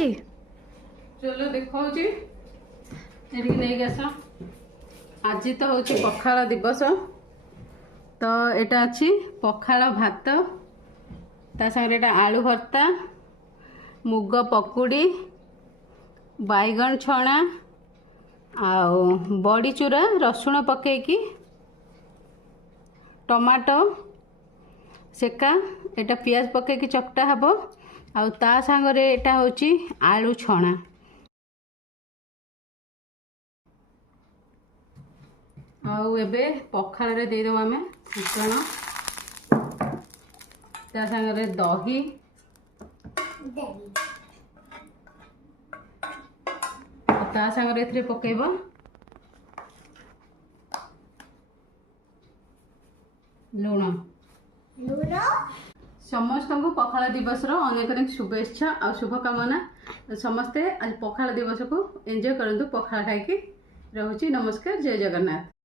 जी चलो देखा नहीं गस आज तो हूँ पखाल दिवस तो यहाँ अच्छी पखाल भात ता सागर आलू भर्ता मुग पकुड़ी बैगन छणा आउ बड़ी चूरा रसुण पकईकी टमाटो सेका एटा पियाज पकईकी चकटा हब आउ ता सांगरे एटा होची आलू छणा आउ एबे पखाल रे दे दो आमे फुटण ता सांगरे दही ता सांगरे एथरे पकेबो लूण समस्त को पखाल दिवस अनेक अनेक शुभेच्छा और शुभकामना समस्ते आज पखाल दिवस को एंजॉय करंतु पखाल खाई रोची नमस्कार जय जगन्नाथ।